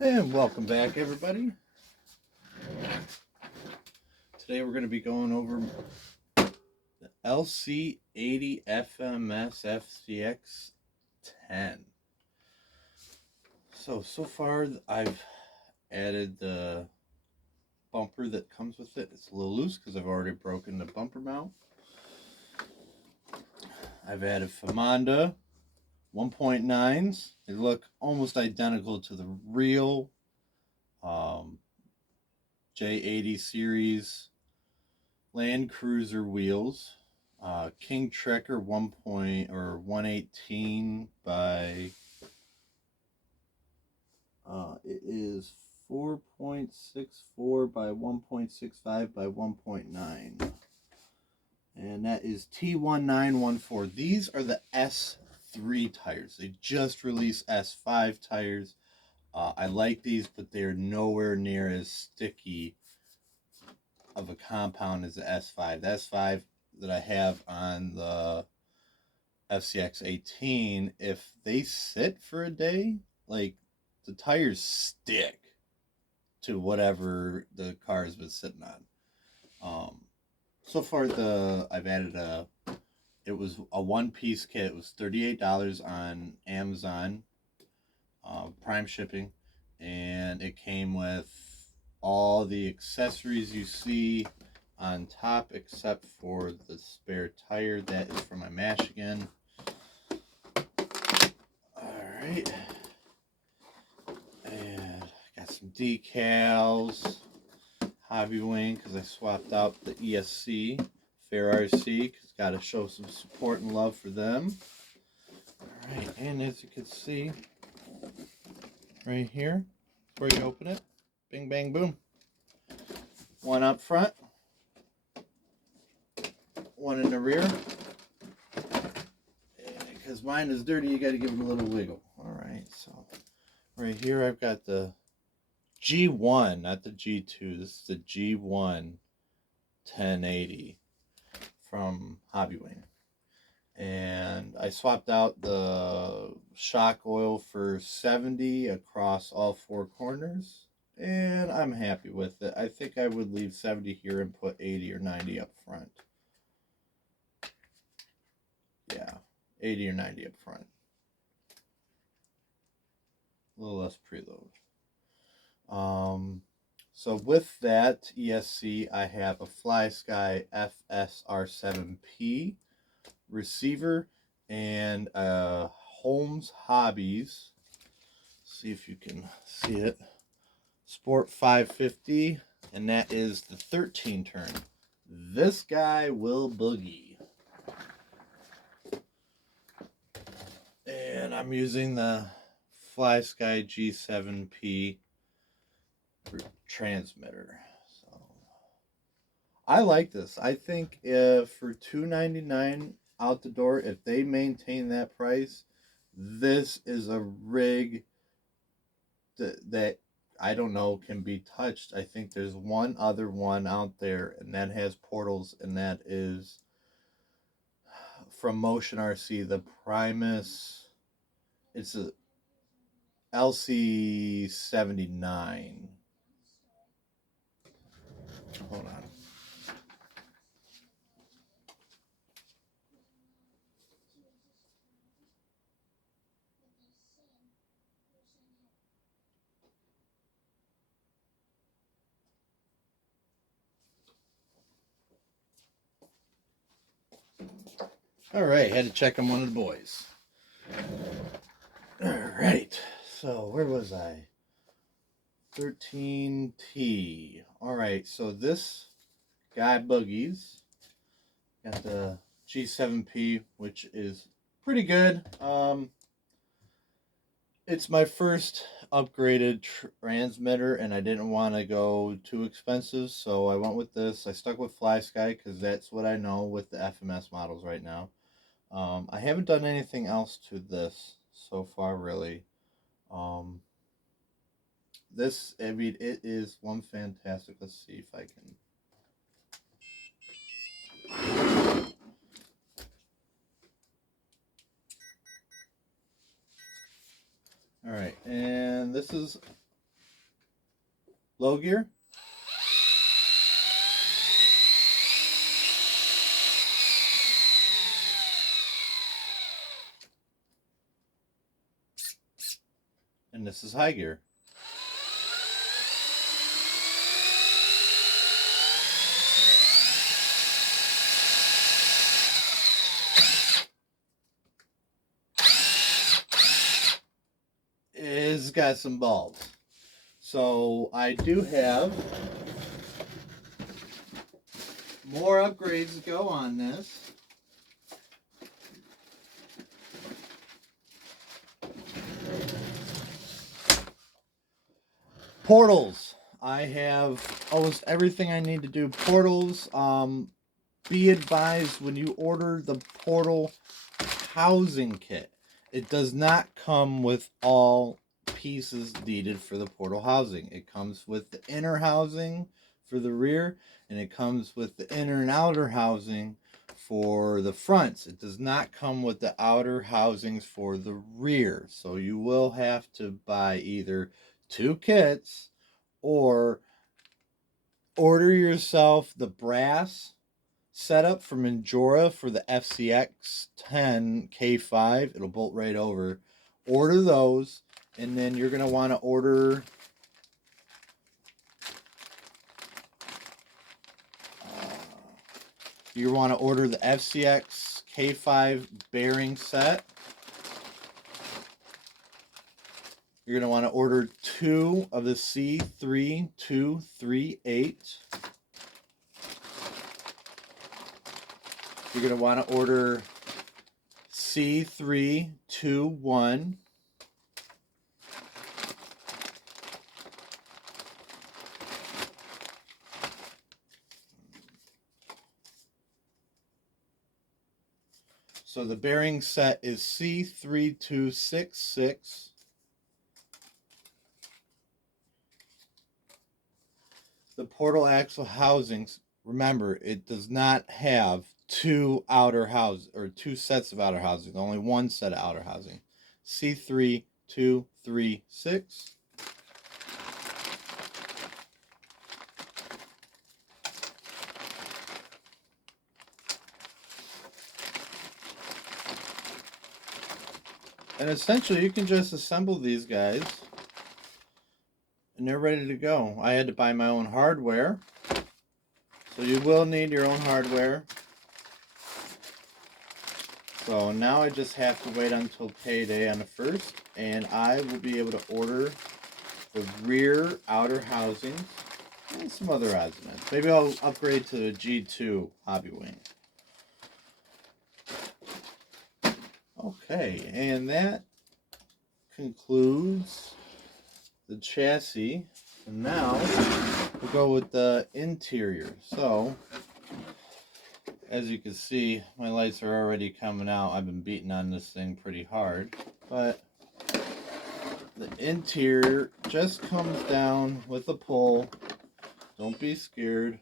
And welcome back, everybody. Today we're going to be going over the LC80 FMS FCX10. So far I've added the bumper that comes with it. It's a little loose because I've already broken the bumper mount. I've added Famanda 1.9s. They look almost identical to the real J80 series Land Cruiser wheels. King Trekker 118 by it is 4.64 by 1.65 by 1.9, and that is T1914. These are the S3 tires. They just released S5 tires. I like these, but they're nowhere near as sticky of a compound as the S5. The S5 that I have on the FCX18, if they sit for a day, like the tires stick to whatever the car has been sitting on. So far I've added it was a one-piece kit. It was $38 on Amazon, Prime shipping, and it came with all the accessories you see on top except for the spare tire. That is for my mash again. Alright. And I got some decals. Hobby Wing, because I swapped out the ESC. Fair RC, because got to show some support and love for them. Alright, and as you can see, right here, where you open it, bing, bang, boom. One up front, one in the rear. Because mine is dirty, you got to give them a little wiggle. Alright, so right here I've got the G1, not the G2. This is the G1 1080 from Hobby Wing. And I swapped out the shock oil for 70 across all four corners, and I'm happy with it. I think I would leave 70 here and put 80 or 90 up front. Yeah, 80 or 90 up front. A little less preload. So with that ESC, I have a FlySky FSR7P receiver and a Holmes Hobbies. See if you can see it. Sport 550, and that is the 13 turn. This guy will boogie. And I'm using the FlySky G7P transmitter. So I like this. I think if for $299 out the door, if they maintain that price, this is a rig that I don't know can be touched. I think there's one other one out there, and that has portals, and that is from Motion RC, the Primus. It's a LC79. Hold on. All right, had to check on one of the boys. All right, so where was I? 13T. All right, so this guy boogies. Got the G7P, which is pretty good. It's my first upgraded transmitter, and I didn't want to go too expensive, so I went with this. I stuck with FlySky because that's what I know with the FMS models right now. I haven't done anything else to this so far, really. This, I mean, it is one fantastic. Let's see if I can. All right, and this is low gear. And this is high gear. It's got some balls. So I do have more upgrades to go on this. Portals. I have almost everything I need to do portals. Be advised when you order the portal housing kit, it does not come with all pieces needed for the portal housing. It comes with the inner housing for the rear, and it comes with the inner and outer housing for the fronts. It does not come with the outer housings for the rear. So you will have to buy either 2 kits or order yourself the brass setup from Majora for the FCX10 K5. It'll bolt right over. Order those, and then you're going to want to order the FCX K5 bearing set. You're going to want to order 2 of the C3238. You're going to want to order C321. So the bearing set is C3266. The portal axle housings, remember, it does not have 2 outer house or 2 sets of outer housing. Only 1 set of outer housing. C3236. And essentially, you can just assemble these guys, and they're ready to go. I had to buy my own hardware, so you will need your own hardware. So now I just have to wait until payday on the 1st, and I will be able to order the rear outer housings and some other odds and ends. Maybe I'll upgrade to the G2 Hobby Wing. Okay, and that concludes the chassis. And now we'll go with the interior. So, as you can see, my lights are already coming out. I've been beating on this thing pretty hard. But the interior just comes down with a pull. Don't be scared.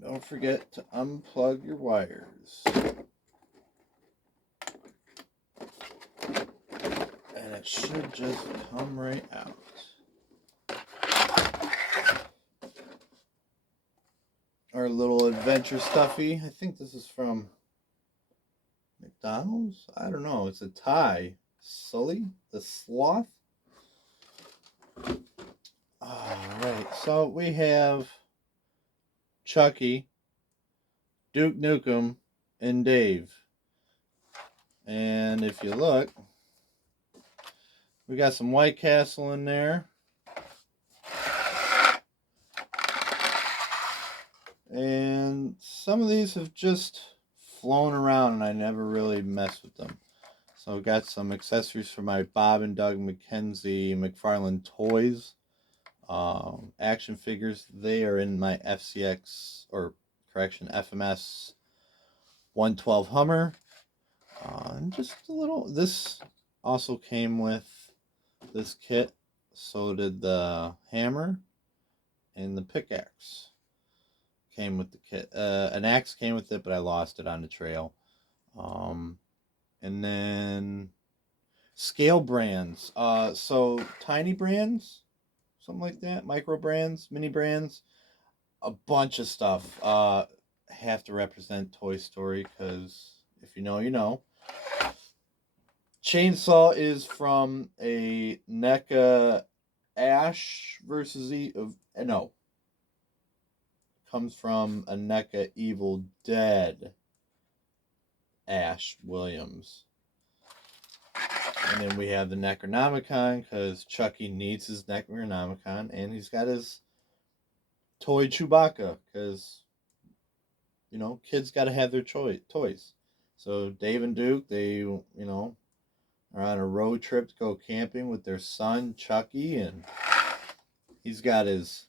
Don't forget to unplug your wires. And it should just come right out. Our little adventure stuffy. I think this is from McDonald's? I don't know. It's a tie. Sully the Sloth. Alright, so we have Chucky, Duke Nukem, and Dave. And if you look, we got some White Castle in there. And some of these have just flown around and I never really messed with them. So I got some accessories for my Bob and Doug McKenzie McFarlane toys. Action figures. They are in my FMS 112 Hummer. And just a little. This also came with this kit. So did the hammer. and the pickaxe came with the kit. An axe came with it, but I lost it on the trail. And then scale brands. So tiny brands, something like that. Micro brands, mini brands, a bunch of stuff. Have to represent Toy Story because if you know, you know. Chainsaw is from a NECA Ash versus no, comes from a NECA Evil Dead Ash Williams. And then we have the Necronomicon because Chucky needs his Necronomicon, and he's got his toy Chewbacca because, you know, kids got to have their toys. So Dave and Duke, they, you know, are on a road trip to go camping with their son Chucky, and he's got his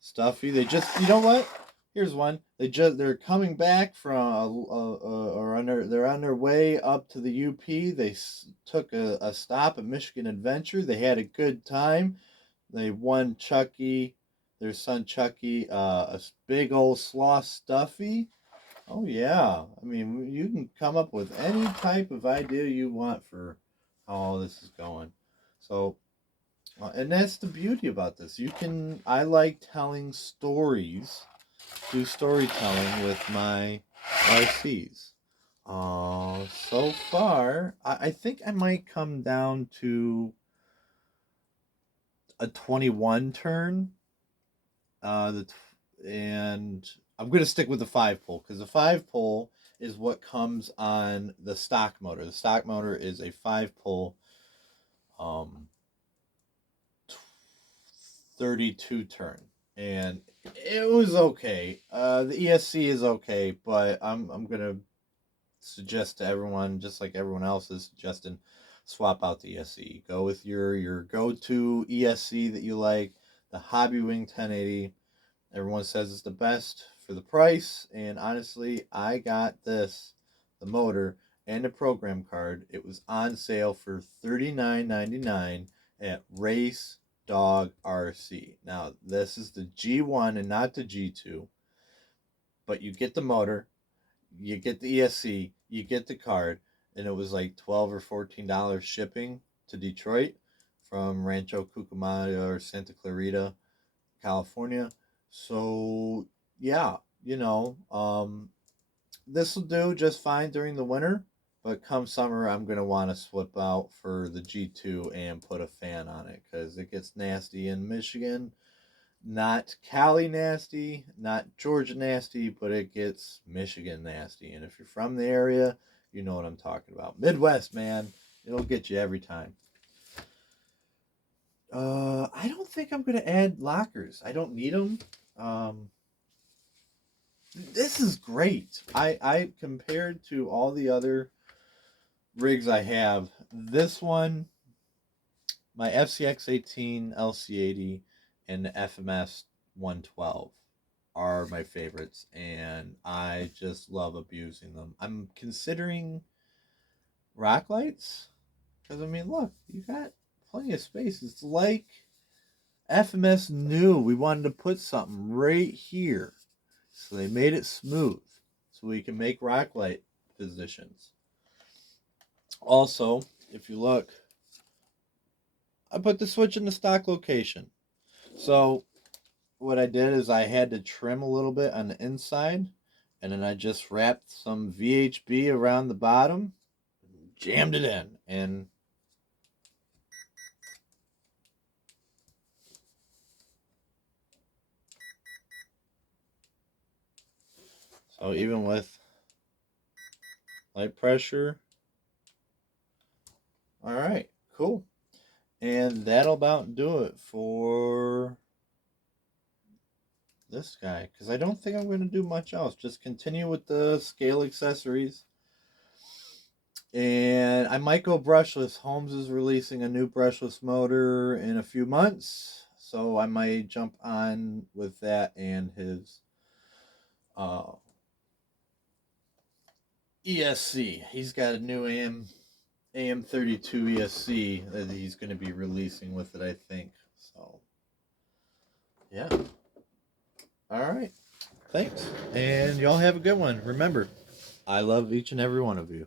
Stuffy. They just, you know what? Here's one. They're coming back from they're on their way up to the UP. They took a stop at Michigan Adventure. They had a good time. They won Chucky, their son Chucky, a big old sloth Stuffy. Oh yeah. I mean, you can come up with any type of idea you want for how all this is going. So, and that's the beauty about this. I like telling stories, do storytelling with my RCs. So far, I think I might come down to a 21 turn. And I'm going to stick with the 5-pole because the 5-pole is what comes on the stock motor. The stock motor is a 5-pole 32 turn, and it was okay. The ESC is okay, but I'm gonna suggest to everyone, just like everyone else is suggesting, swap out the ESC. Go with your go-to ESC that you like, the Hobbywing 1080. Everyone says it's the best for the price, and honestly, I got this, the motor and the program card. It was on sale for $39.99 at Race Dog RC. Now, this is the G1 and not the G2, but you get the motor, you get the ESC, you get the card, and it was like $12 or $14 shipping to Detroit from Rancho Cucamonga or Santa Clarita, California. So, yeah, you know, this will do just fine during the winter. But come summer, I'm going to want to swap out for the G2 and put a fan on it because it gets nasty in Michigan. Not Cali nasty, not Georgia nasty, but it gets Michigan nasty. And if you're from the area, you know what I'm talking about. Midwest, man. It'll get you every time. I don't think I'm going to add lockers. I don't need them. This is great. I compared to all the other rigs I have, this one, my FCX10 LC80 and the FMS 112 are my favorites, and I just love abusing them. I'm considering rock lights because, I mean, look, you got plenty of space. It's like FMS knew we wanted to put something right here, so they made it smooth so we can make rock light positions. Also, if you look, I put the switch in the stock location. So what I did is I had to trim a little bit on the inside, and then I just wrapped some VHB around the bottom, jammed it in, and so even with light pressure, all right, cool. And that'll about do it for this guy, because I don't think I'm going to do much else. Just continue with the scale accessories. And I might go brushless. Holmes is releasing a new brushless motor in a few months, so I might jump on with that and his ESC. He's got a new AM32 ESC that he's going to be releasing with it, I think. So, yeah. All right. Thanks. And y'all have a good one. Remember, I love each and every one of you.